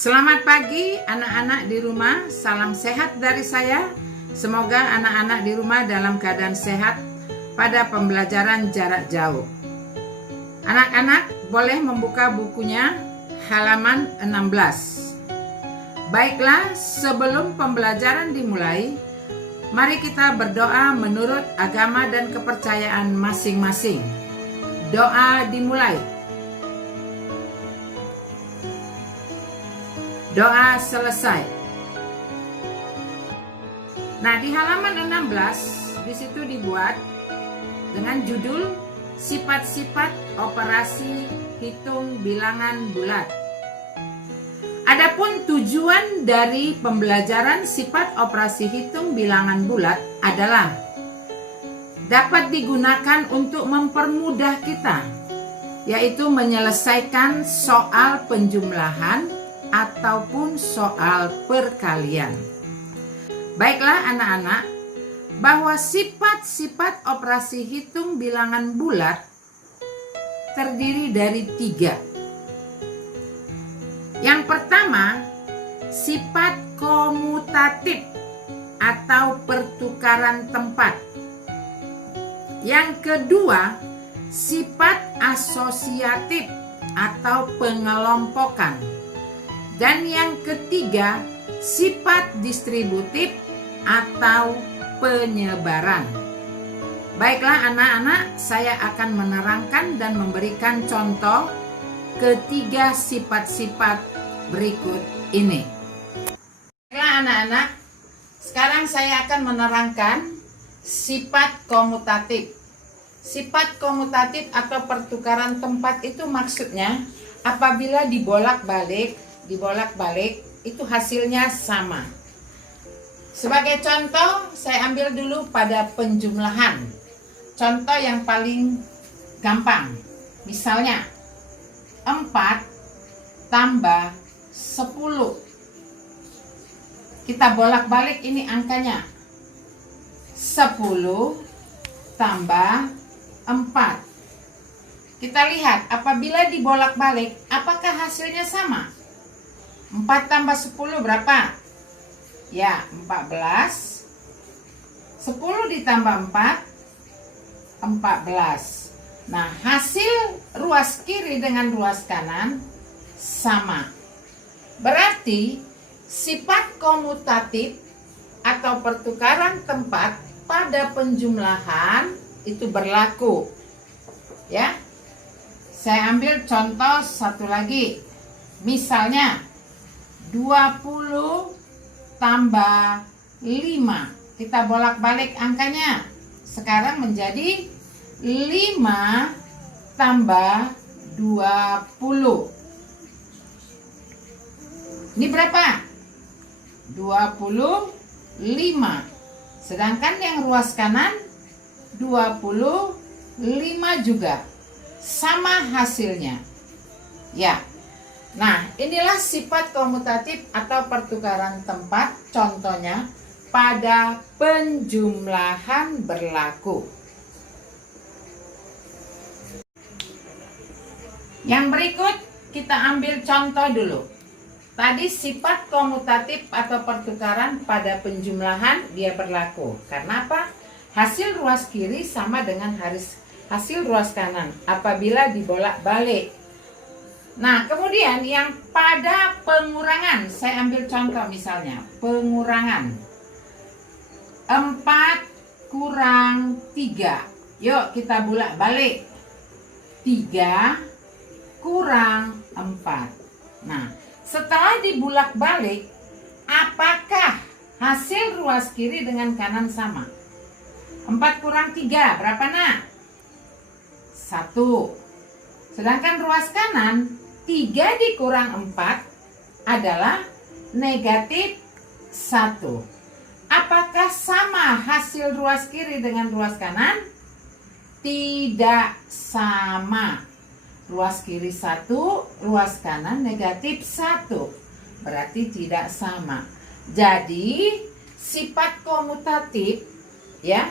Selamat pagi anak-anak di rumah, salam sehat dari saya. Semoga anak-anak di rumah dalam keadaan sehat pada pembelajaran jarak jauh. Anak-anak boleh membuka bukunya halaman 16. Baiklah, sebelum pembelajaran dimulai, mari kita berdoa menurut agama dan kepercayaan masing-masing. Doa dimulai. Doa selesai. Nah, di halaman 16 di situ dibuat dengan judul sifat-sifat operasi hitung bilangan bulat. Adapun tujuan dari pembelajaran sifat operasi hitung bilangan bulat adalah dapat digunakan untuk mempermudah kita, yaitu menyelesaikan soal penjumlahan ataupun soal perkalian. Baiklah anak-anak, bahwa sifat-sifat operasi hitung bilangan bulat terdiri dari 3. Yang pertama, sifat komutatif atau pertukaran tempat. Yang kedua, sifat asosiatif atau pengelompokan. Dan yang ketiga, sifat distributif atau penyebaran. Baiklah anak-anak, saya akan menerangkan dan memberikan contoh ketiga sifat-sifat berikut ini. Baiklah anak-anak, sekarang saya akan menerangkan sifat komutatif. Sifat komutatif atau pertukaran tempat itu maksudnya apabila dibolak-balik itu hasilnya sama. Sebagai contoh, saya ambil dulu pada penjumlahan. Contoh yang paling gampang. Misalnya 4 tambah 10. Kita bolak-balik ini angkanya. 10 tambah 4. Kita lihat apabila dibolak-balik apakah hasilnya sama? 4 tambah 10 berapa? Ya, 14. 10 ditambah 4, 14. Nah, hasil ruas kiri dengan ruas kanan sama. Berarti sifat komutatif atau pertukaran tempat pada penjumlahan itu berlaku. Ya. Saya ambil contoh satu lagi. Misalnya 20 tambah 5. Kita bolak-balik angkanya. Sekarang menjadi 5 tambah 20. Ini berapa? 25. Sedangkan yang ruas kanan 25 juga. Sama hasilnya. Ya. Nah, inilah sifat komutatif atau pertukaran tempat, contohnya pada penjumlahan berlaku. Yang berikut kita ambil contoh dulu. Tadi sifat komutatif atau pertukaran pada penjumlahan dia berlaku. Karena apa? Hasil ruas kiri sama dengan hasil ruas kanan apabila dibolak-balik. Nah, kemudian yang pada pengurangan, saya ambil contoh misalnya, pengurangan 4 kurang 3. Yuk kita bolak-balik. 3 kurang 4. Nah, setelah dibulak-balik, apakah hasil ruas kiri dengan kanan sama? 4 kurang 3, berapa nak? 1. Sedangkan ruas kanan 3 dikurang 4 adalah negatif 1. Apakah sama hasil ruas kiri dengan ruas kanan? Tidak sama. Ruas kiri 1, ruas kanan negatif 1. Berarti tidak sama. Jadi sifat komutatif ya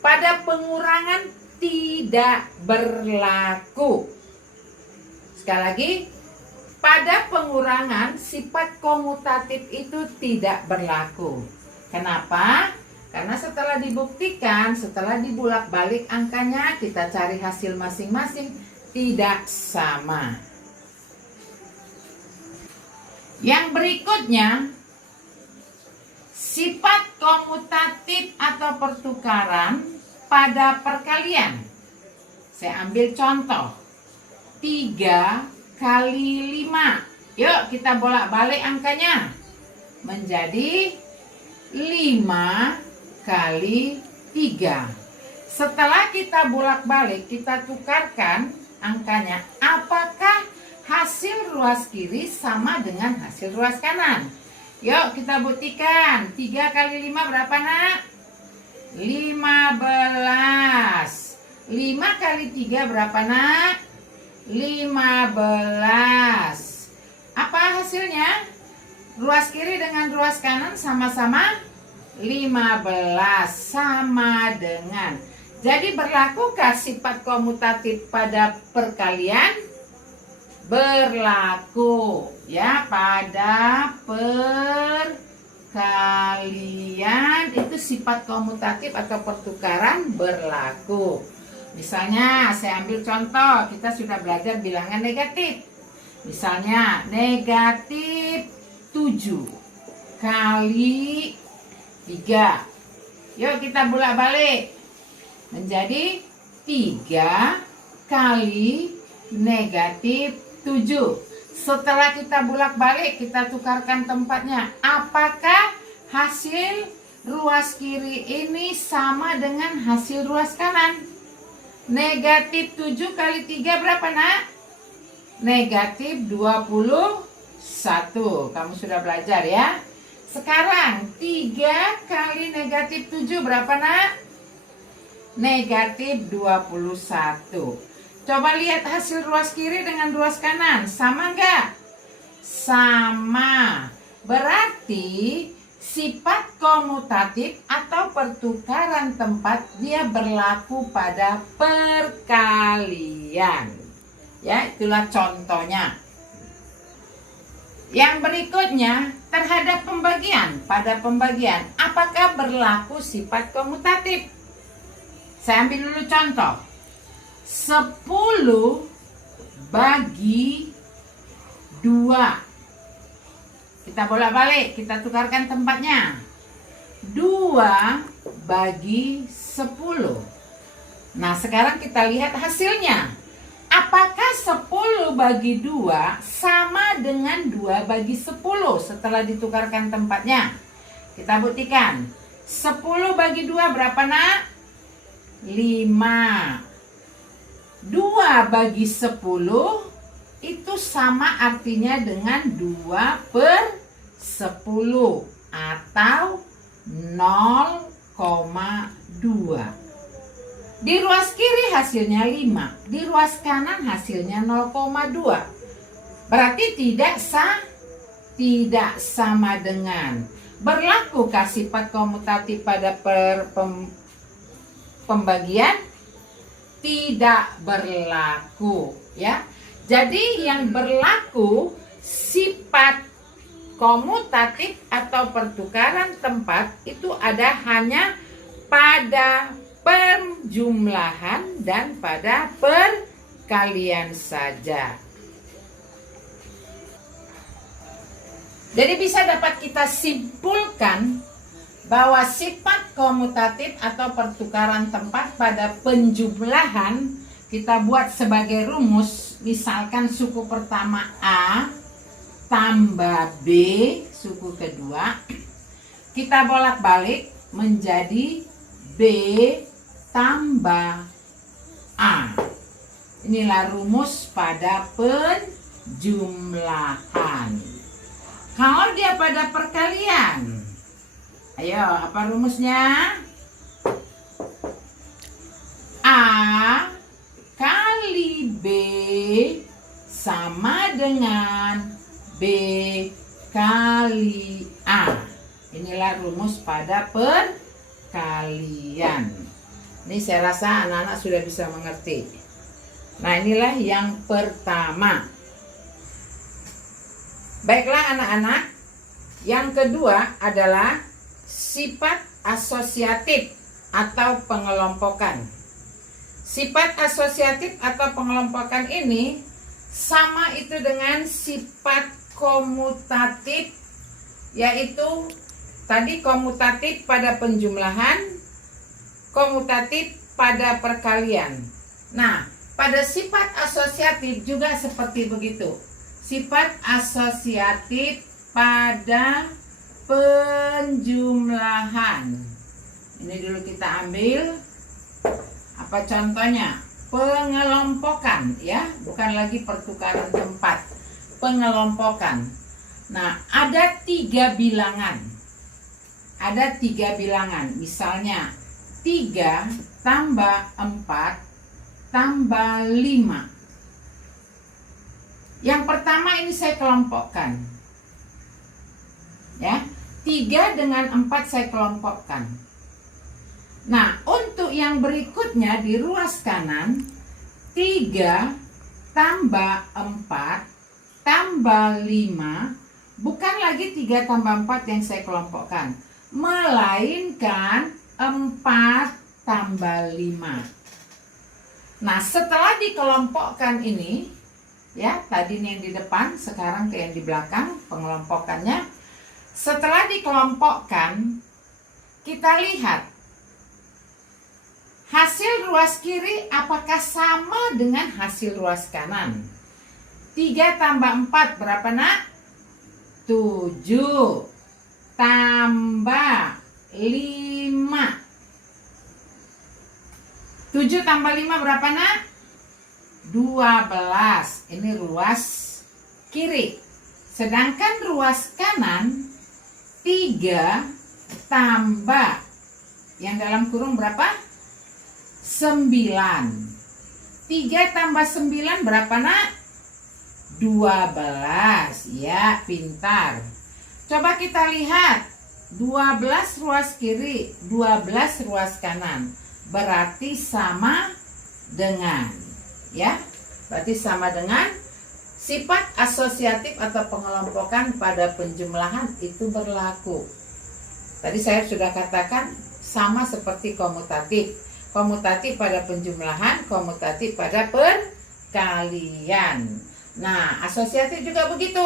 pada pengurangan tidak berlaku. Sekali lagi, pada pengurangan sifat komutatif itu tidak berlaku. Kenapa? Karena setelah dibuktikan, setelah dibulak-balik angkanya, kita cari hasil masing-masing tidak sama. Yang berikutnya, sifat komutatif atau pertukaran pada perkalian. Saya ambil contoh. 3 kali 5. Yuk kita bolak-balik angkanya. Menjadi 5 kali 3. Setelah kita bolak-balik, kita tukarkan angkanya. Apakah hasil ruas kiri sama dengan hasil ruas kanan? Yuk kita buktikan. 3 kali 5 berapa, nak? 15. 5 kali 3 berapa, nak? 15. Apa hasilnya? Ruas kiri dengan ruas kanan sama-sama 15, sama dengan. Jadi berlakukah sifat komutatif pada perkalian? Berlaku, ya, pada perkalian itu sifat komutatif atau pertukaran berlaku. Misalnya saya ambil contoh, kita sudah belajar bilangan negatif. Misalnya negatif 7 kali 3. Yuk kita bolak-balik. Menjadi 3 kali negatif 7. Setelah kita bolak-balik, kita tukarkan tempatnya. Apakah hasil ruas kiri ini sama dengan hasil ruas kanan? Negatif 7 kali 3 berapa, nak? Negatif 21. Kamu sudah belajar ya. Sekarang 3 kali negatif 7 berapa, nak? Negatif 21. Coba lihat hasil ruas kiri dengan ruas kanan. Sama enggak? Sama. Berarti sifat komutatif atau pertukaran tempat dia berlaku pada perkalian. Ya, itulah contohnya. Yang berikutnya, terhadap pembagian. Pada pembagian, apakah berlaku sifat komutatif? Saya ambil dulu contoh. 10 bagi 2. Kita bolak-balik, kita tukarkan tempatnya. 2 bagi 10. Nah, sekarang kita lihat hasilnya. Apakah 10 bagi 2 sama dengan 2 bagi 10 setelah ditukarkan tempatnya? Kita buktikan. 10 bagi 2 berapa, nak? 5. 2 bagi 10 itu sama artinya dengan 2 per 10 atau 0,2. Di ruas kiri hasilnya 5, di ruas kanan hasilnya 0,2. Berarti tidak sama dengan. Berlakukah sifat komutatif pada pembagian? Tidak berlaku, ya. Jadi yang berlaku sifat komutatif atau pertukaran tempat itu ada hanya pada penjumlahan dan pada perkalian saja. Jadi bisa dapat kita simpulkan bahwa sifat komutatif atau pertukaran tempat pada penjumlahan kita buat sebagai rumus. Misalkan suku pertama A tambah B suku kedua, kita bolak-balik menjadi B tambah A. Inilah rumus pada penjumlahan. Kalau dia pada perkalian, ayo, apa rumusnya? A kali B sama dengan B kali A. Inilah rumus pada perkalian. Ini saya rasa anak-anak sudah bisa mengerti. Nah, inilah yang pertama. Baiklah anak-anak, yang kedua adalah sifat asosiatif atau pengelompokan. Sifat asosiatif atau pengelompokan ini sama itu dengan sifat komutatif, yaitu tadi komutatif pada penjumlahan, komutatif pada perkalian. Nah, pada sifat asosiatif juga seperti begitu. Sifat asosiatif pada penjumlahan. Ini dulu kita ambil. Apa contohnya? Pengelompokan, ya, bukan lagi pertukaran tempat. Pengelompokan. Nah, ada 3 bilangan. Ada 3 bilangan. Misalnya 3 tambah 4 tambah 5. Yang pertama ini saya kelompokkan. Ya, 3 dengan 4 saya kelompokkan. Nah, untuk yang berikutnya di ruas kanan, 3 tambah 4 tambah 5, bukan lagi 3 tambah 4 yang saya kelompokkan, melainkan 4 tambah 5. Nah, setelah dikelompokkan ini, ya, tadi yang di depan, sekarang ke yang di belakang, pengelompokannya. Setelah dikelompokkan, kita lihat hasil ruas kiri apakah sama dengan hasil ruas kanan. 3 tambah 4 berapa nak? 7 tambah 5. 7 tambah 5 berapa nak? 12. Ini ruas kiri. Sedangkan ruas kanan 3 tambah yang dalam kurung berapa? 9. 3 tambah 9 berapa nak? 12. Ya, pintar. Coba kita lihat. 12 ruas kiri, 12 ruas kanan. Berarti sama dengan, ya, berarti sama dengan sifat asosiatif atau pengelompokan pada penjumlahan itu berlaku. Tadi saya sudah katakan sama seperti komutatif. Komutatif pada penjumlahan, komutatif pada perkalian. Nah, asosiatif juga begitu.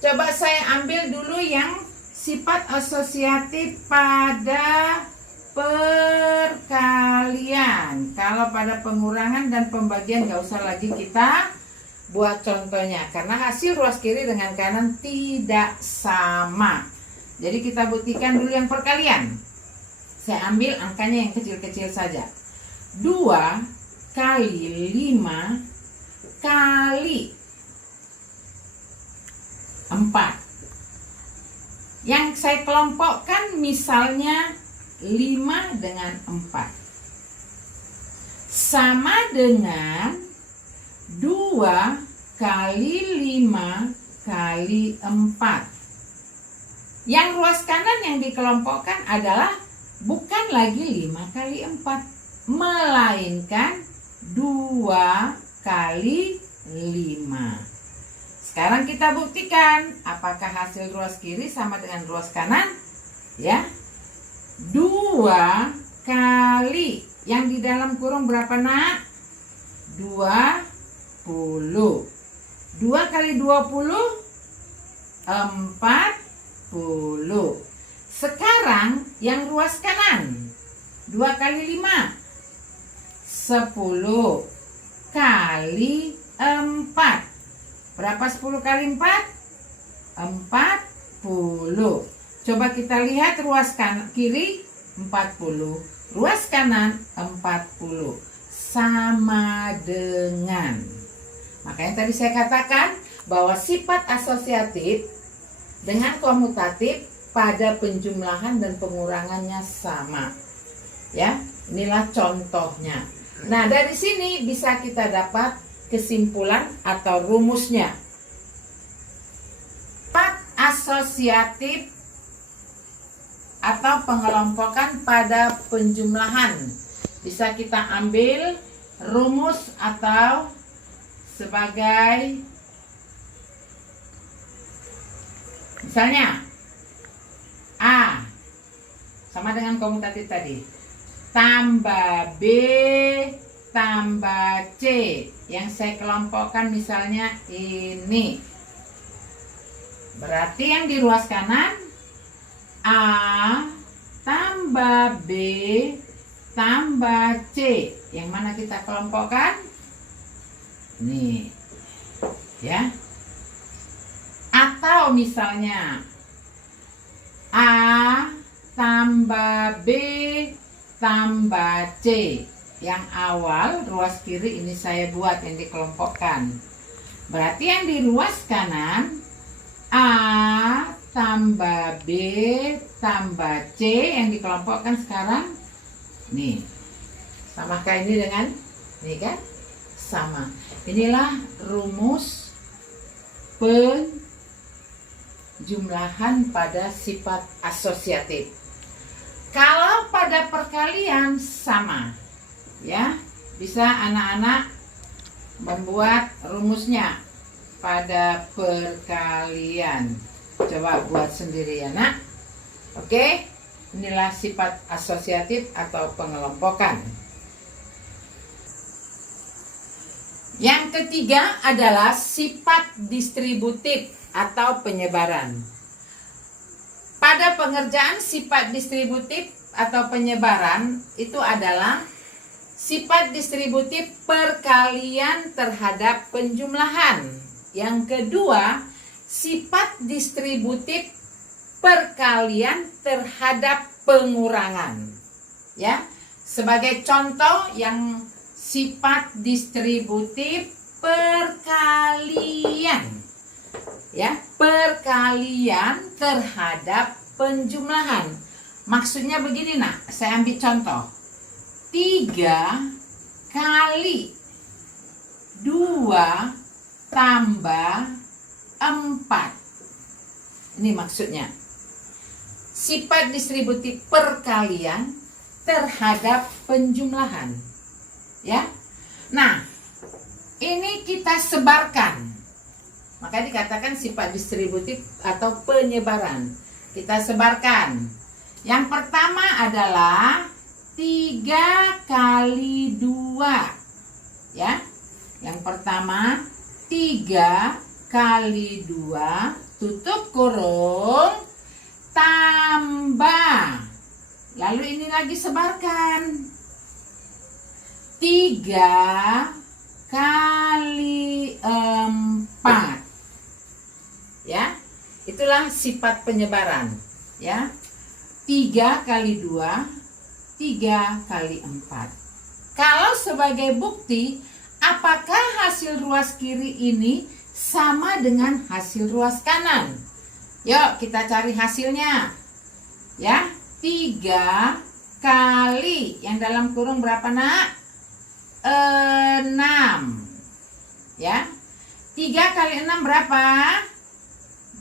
Coba saya ambil dulu yang sifat asosiatif pada perkalian. Kalau pada pengurangan dan pembagian gak usah lagi kita buat contohnya, karena hasil ruas kiri dengan kanan tidak sama. Jadi kita buktikan dulu yang perkalian. Saya ambil angkanya yang kecil-kecil saja. 2 kali 5 kali 4. Yang saya kelompokkan misalnya 5 dengan 4 sama dengan 2 kali 5 kali 4. Yang ruas kanan yang dikelompokkan adalah bukan lagi 5 kali 4, melainkan 2 kali 5. Sekarang kita buktikan apakah hasil ruas kiri sama dengan ruas kanan, ya. 2 kali yang di dalam kurung berapa nak? 20. 2 kali 20 40. Sekarang yang ruas kanan 2 kali 5 10 kali 4. Berapa 10 kali 4? 40. Coba kita lihat ruas kanan kiri 40, ruas kanan 40. Sama dengan. Makanya tadi saya katakan bahwa sifat asosiatif dengan komutatif pada penjumlahan dan pengurangannya sama. Ya, inilah contohnya. Nah, dari sini bisa kita dapat kesimpulan atau rumusnya. Sifat asosiatif atau pengelompokan pada penjumlahan bisa kita ambil rumus atau sebagai Misalnya A sama dengan komutatif tadi, tambah B tambah C. Yang saya kelompokkan misalnya ini. Berarti yang di ruas kanan A tambah B tambah C. Yang mana kita kelompokkan? Nih. Ya. Atau misalnya A tambah B tambah C. Yang awal ruas kiri ini saya buat yang dikelompokkan. Berarti yang di ruas kanan A tambah B tambah C yang dikelompokkan sekarang nih. Samakah ini dengan ini kan? Sama. Inilah rumus penjumlahan pada sifat asosiatif. Kalau pada perkalian sama, ya, bisa anak-anak membuat rumusnya pada perkalian. Coba buat sendiri ya nak. Oke, inilah sifat asosiatif atau pengelompokan. Yang ketiga adalah sifat distributif atau penyebaran. Pada pengerjaan sifat distributif atau penyebaran itu adalah sifat distributif perkalian terhadap penjumlahan. Yang kedua, sifat distributif perkalian terhadap pengurangan. Ya, sebagai contoh yang sifat distributif perkalian. Ya, perkalian terhadap penjumlahan. Maksudnya begini nak, saya ambil contoh. 3 kali 2 tambah 4. Ini maksudnya. Sifat distributif perkalian terhadap penjumlahan. Ya. Nah, ini kita sebarkan. Maka dikatakan sifat distributif atau penyebaran. Kita sebarkan. Yang pertama adalah 3 kali 2. Ya. Yang pertama 3 kali 2 tutup kurung tambah. Lalu ini lagi sebarkan. 3 kali 4. Ya, itulah sifat penyebaran. Ya, 3 kali 2, 3 kali 4. Kalau sebagai bukti, apakah hasil ruas kiri ini sama dengan hasil ruas kanan? Yuk kita cari hasilnya. Ya, 3 kali yang dalam kurung berapa nak? 6. Ya, 3 kali 6 berapa?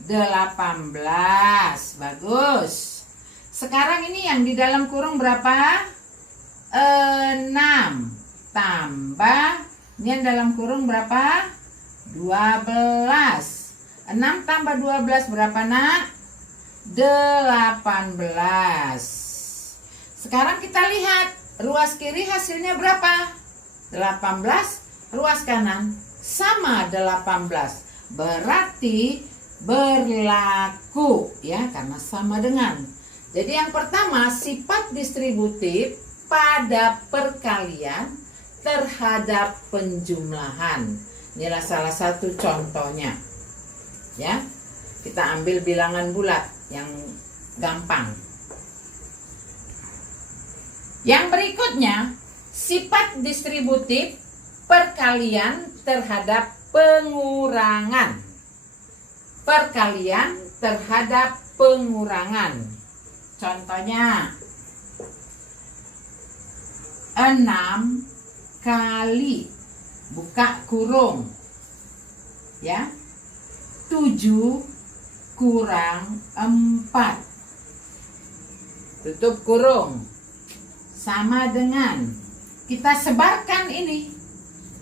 18. Bagus. Sekarang ini yang di dalam kurung berapa? 6 tambah ini yang dalam kurung berapa? 12. 6 tambah 12 berapa nak? 18. Sekarang kita lihat ruas kiri hasilnya berapa? 18. Ruas kanan sama 18. Berarti berlaku ya, karena sama dengan. Jadi yang pertama, sifat distributif pada perkalian terhadap penjumlahan. Inilah salah satu contohnya. Ya. Kita ambil bilangan bulat yang gampang. Yang berikutnya, sifat distributif perkalian terhadap pengurangan. Perkalian terhadap pengurangan. Contohnya 6 kali buka kurung ya 7 kurang 4 tutup kurung sama dengan, kita sebarkan ini.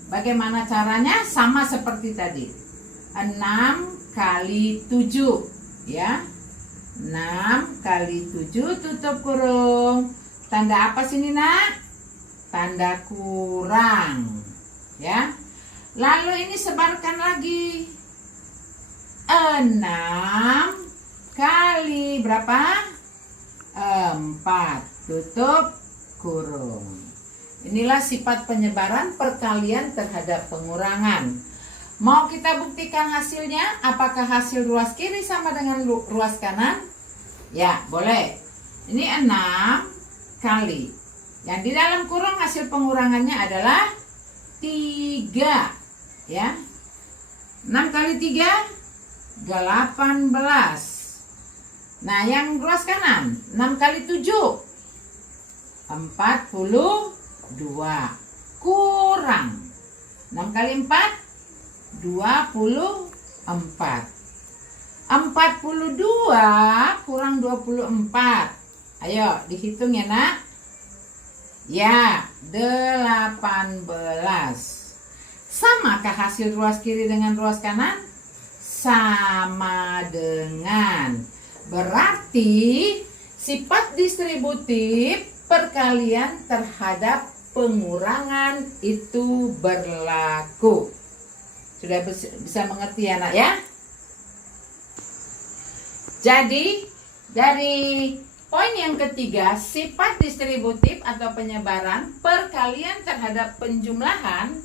Bagaimana caranya? Sama seperti tadi, 6 kali 7 ya, 6 kali 7 tutup kurung. Tanda apa sini nak? Tanda kurang. Ya. Lalu ini sebarkan lagi. 6 kali berapa? 4 tutup kurung. Inilah sifat penyebaran perkalian terhadap pengurangan. Mau kita buktikan hasilnya? Apakah hasil ruas kiri sama dengan ruas kanan? Ya, boleh. Ini 6 kali. Yang di dalam kurung hasil pengurangannya adalah 3. Ya. 6 kali 3, 18. Nah, yang ruas kanan, 6 kali 7, 42. Kurang 6 kali 4, 24. 42 kurang 24. Ayo dihitung ya nak. Ya, 18. Samakah hasil ruas kiri dengan ruas kanan? Sama dengan. Berarti sifat distributif perkalian terhadap pengurangan itu berlaku. Sudah bisa mengerti ya nak ya? Jadi dari poin yang ketiga, sifat distributif atau penyebaran perkalian terhadap penjumlahan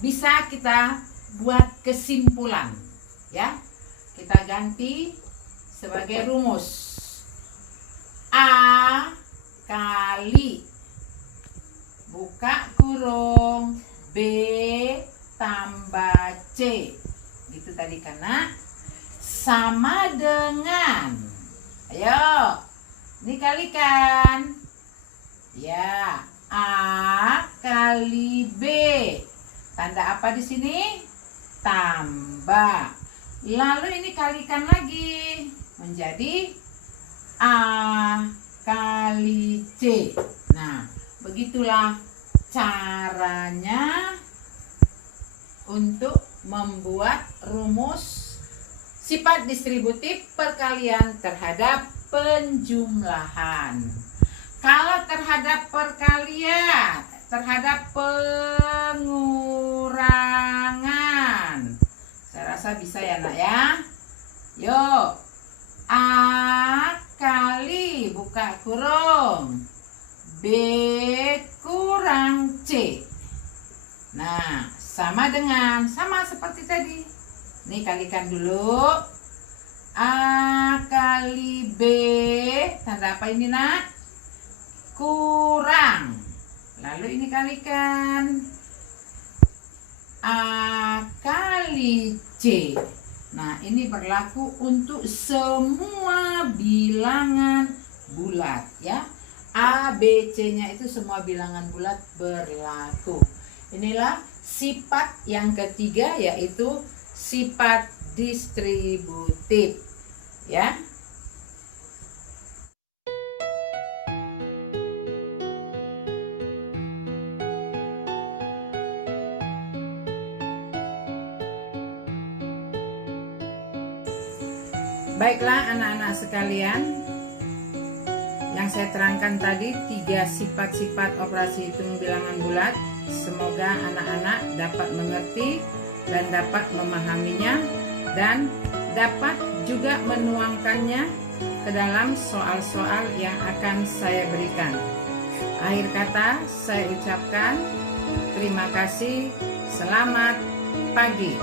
bisa kita buat kesimpulan ya. Kita ganti sebagai rumus. A kali buka kurung B tambah C. Gitu tadi karena sama dengan. Ayo, ini kalikan. Ya, A kali B. Tanda apa di sini? Tambah. Lalu ini kalikan lagi menjadi A kali C. Nah, begitulah caranya untuk membuat rumus sifat distributif perkalian terhadap penjumlahan. Kalau terhadap perkalian, terhadap pengurangan, saya rasa bisa ya nak ya. Yuk, A kali buka kurung B kurang C. Nah, sama seperti tadi. Ini kalikan dulu. A kali B, tanda apa ini nak? Kurang. Lalu ini kalikan. A kali C. Nah, ini berlaku untuk semua bilangan bulat ya. A, B, C-nya itu semua bilangan bulat berlaku. Inilah sifat yang ketiga, yaitu sifat distributif ya. Baiklah anak-anak sekalian, yang saya terangkan tadi 3 sifat-sifat operasi hitung bilangan bulat. Semoga anak-anak dapat mengerti dan dapat memahaminya dan dapat juga menuangkannya ke dalam soal-soal yang akan saya berikan. Akhir kata saya ucapkan terima kasih, selamat pagi.